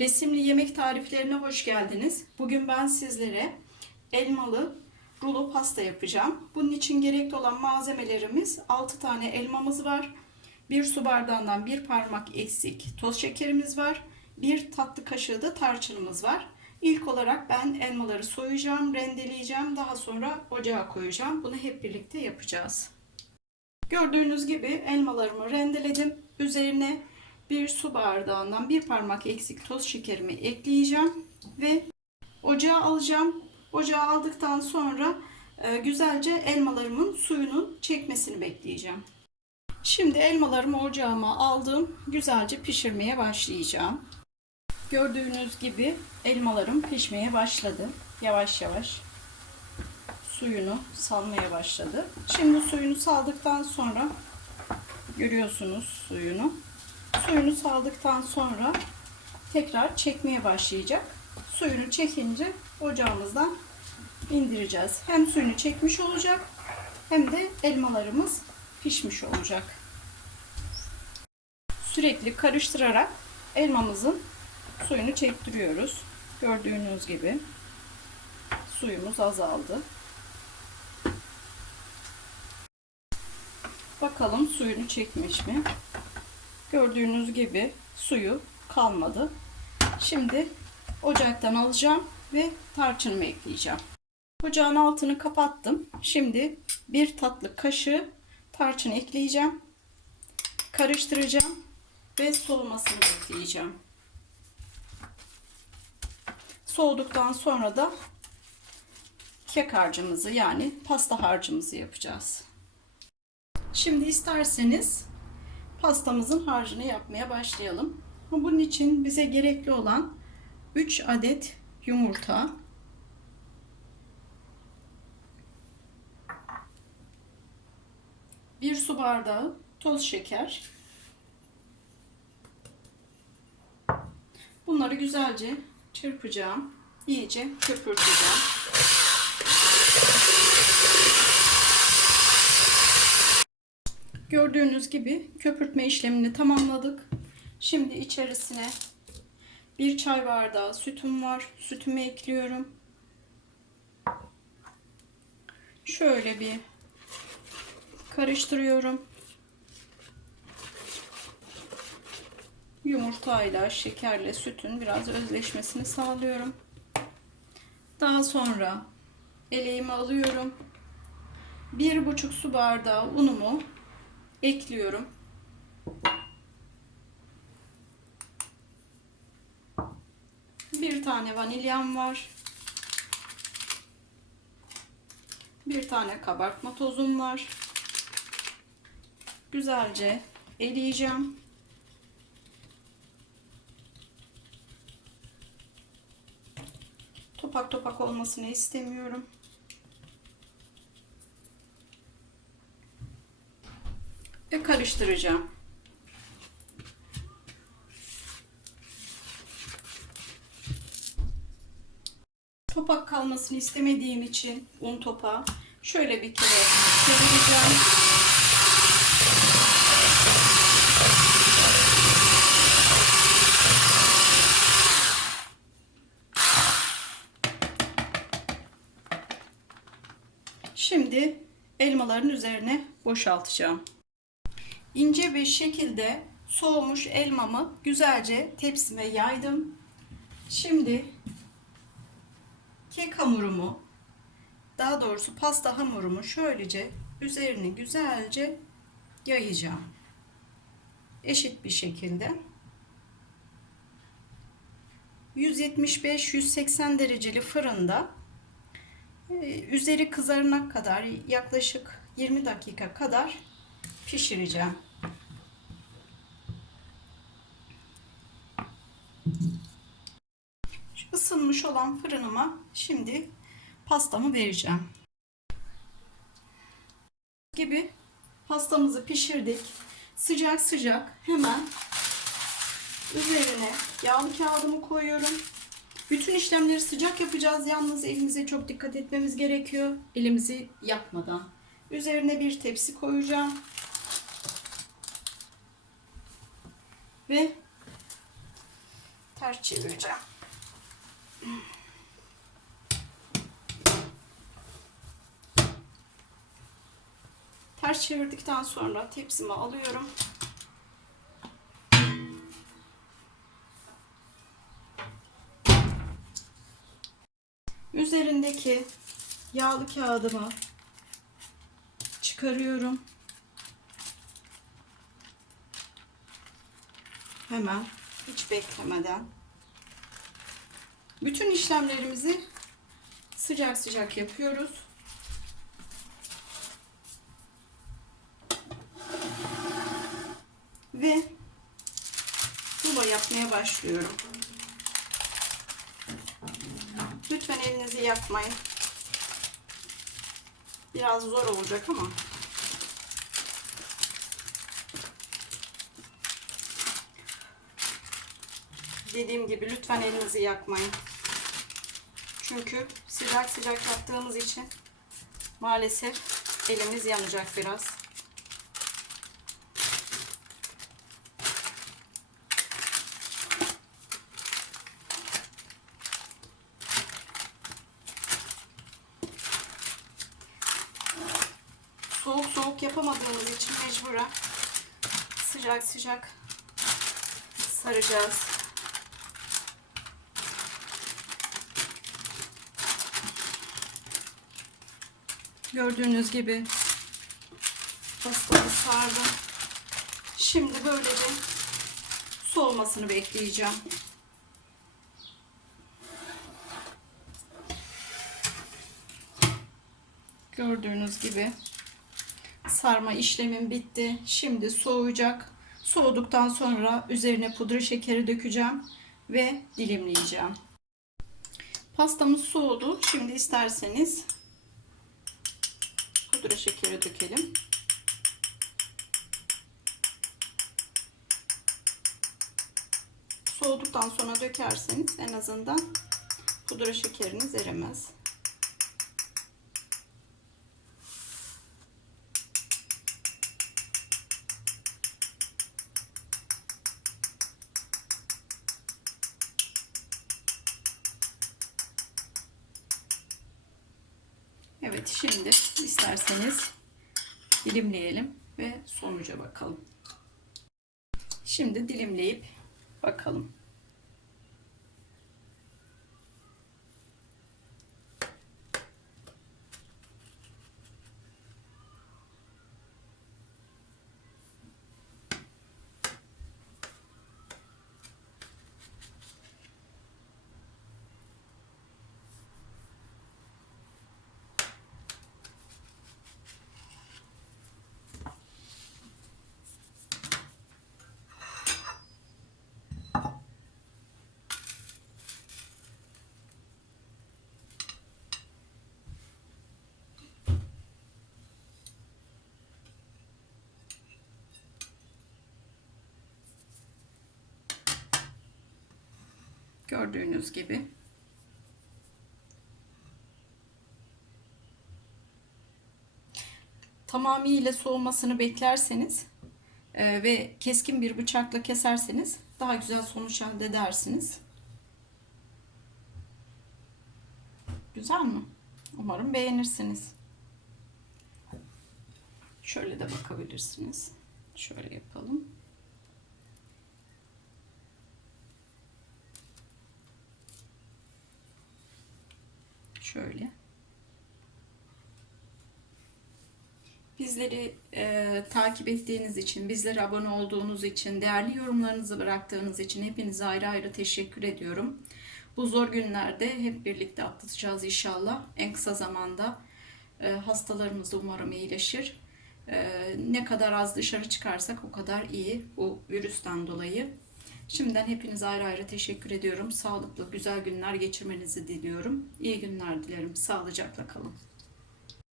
Resimli yemek tariflerine hoş geldiniz. Bugün ben sizlere elmalı rulo pasta yapacağım. Bunun için gerekli olan malzemelerimiz 6 tane elmamız var. 1 su bardağından 1 parmak eksik toz şekerimiz var. 1 tatlı kaşığı da tarçınımız var. İlk olarak ben elmaları soyacağım, rendeleyeceğim. Daha sonra ocağa koyacağım. Bunu hep birlikte yapacağız. Gördüğünüz gibi elmalarımı rendeledim. Üzerine bir su bardağından bir parmak eksik toz şekerimi ekleyeceğim ve ocağa alacağım. Ocağa aldıktan sonra e, güzelce elmalarımın suyunun çekmesini bekleyeceğim. Şimdi elmalarımı ocağıma aldım. Güzelce pişirmeye başlayacağım. Gördüğünüz gibi elmalarım pişmeye başladı. Yavaş yavaş suyunu salmaya başladı. Şimdi suyunu saldıktan sonra görüyorsunuz suyunu. Suyunu saldıktan sonra tekrar çekmeye başlayacak. Suyunu çekince ocağımızdan indireceğiz. Hem suyunu çekmiş olacak hem de elmalarımız pişmiş olacak. Sürekli karıştırarak elmamızın suyunu çektiriyoruz. Gördüğünüz gibi suyumuz azaldı. Bakalım suyunu çekmiş mi? Gördüğünüz gibi suyu kalmadı. Şimdi ocaktan alacağım ve tarçınımı ekleyeceğim. Ocağın altını kapattım. Şimdi bir tatlı kaşığı tarçın ekleyeceğim. Karıştıracağım ve soğumasını bekleyeceğim. Soğuduktan sonra da kek harcımızı yani pasta harcımızı yapacağız. Şimdi isterseniz pastamızın harcını yapmaya başlayalım. Bunun için bize gerekli olan 3 adet yumurta, bir su bardağı toz şeker. Bunları güzelce çırpacağım. İyice köpürteceğim. Gördüğünüz gibi köpürtme işlemini tamamladık. Şimdi içerisine bir çay bardağı sütüm var. Sütümü ekliyorum. Şöyle bir karıştırıyorum. Yumurtayla, şekerle sütün biraz özleşmesini sağlıyorum. Daha sonra eleğimi alıyorum. Bir buçuk su bardağı unumu ekliyorum. Bir tane vanilyam var. Bir tane kabartma tozum var. Güzelce eleyeceğim. Topak topak olmasını istemiyorum. Ve karıştıracağım. Topak kalmasını istemediğim için un topa şöyle bir kere çevireceğim. Şimdi elmaların üzerine boşaltacağım. İnce bir şekilde soğumuş elmamı güzelce tepsime yaydım. Şimdi kek hamurumu daha doğrusu pasta hamurumu şöylece üzerine güzelce yayacağım. Eşit bir şekilde. 175-180 dereceli fırında e, üzeri kızarana kadar yaklaşık 20 dakika kadar pişireceğim. Şu ısınmış olan fırınıma şimdi pastamı vereceğim. Gibi pastamızı pişirdik. Sıcak sıcak hemen üzerine yağlı kağıdımı koyuyorum. Bütün işlemleri sıcak yapacağız. Yalnız elimize çok dikkat etmemiz gerekiyor. Elimizi yakmadan. Üzerine bir tepsi koyacağım. Ve ters çevireceğim. Ters çevirdikten sonra tepsime alıyorum. Üzerindeki yağlı kağıdımı çıkarıyorum. Hemen hiç beklemeden. Bütün işlemlerimizi sıcak sıcak yapıyoruz. Ve rulo yapmaya başlıyorum. Lütfen elinizi yakmayın. Biraz zor olacak ama. Dediğim gibi lütfen elinizi yakmayın. Çünkü sıcak sıcak yaptığımız için maalesef elimiz yanacak biraz. Soğuk yapamadığımız için mecburen sıcak sıcak saracağız. Gördüğünüz gibi pastamı sardım. Şimdi böylece soğumasını bekleyeceğim. Gördüğünüz gibi sarma işlemim bitti. Şimdi soğuyacak. Soğuduktan sonra üzerine pudra şekeri dökeceğim ve dilimleyeceğim. Pastamız soğudu. Şimdi isterseniz pudra şekeri dökelim. Soğuduktan sonra dökerseniz en azından pudra şekeriniz erimez. Evet şimdi isterseniz dilimleyelim ve sonuca bakalım. Şimdi dilimleyip bakalım. Gördüğünüz gibi. Tamamıyla soğumasını beklerseniz e, ve keskin bir bıçakla keserseniz daha güzel sonuç elde edersiniz. Güzel mi? Umarım beğenirsiniz. Şöyle de bakabilirsiniz. Şöyle yapalım. Şöyle. Bizleri e, takip ettiğiniz için, bizlere abone olduğunuz için, değerli yorumlarınızı bıraktığınız için hepinize ayrı ayrı teşekkür ediyorum. Bu zor günlerde hep birlikte atlatacağız inşallah. En kısa zamanda e, hastalarımız da umarım iyileşir. E, ne kadar az dışarı çıkarsak o kadar iyi bu virüsten dolayı. Şimdiden hepinize ayrı ayrı teşekkür ediyorum. Sağlıklı, güzel günler geçirmenizi diliyorum. İyi günler dilerim. Sağlıcakla kalın.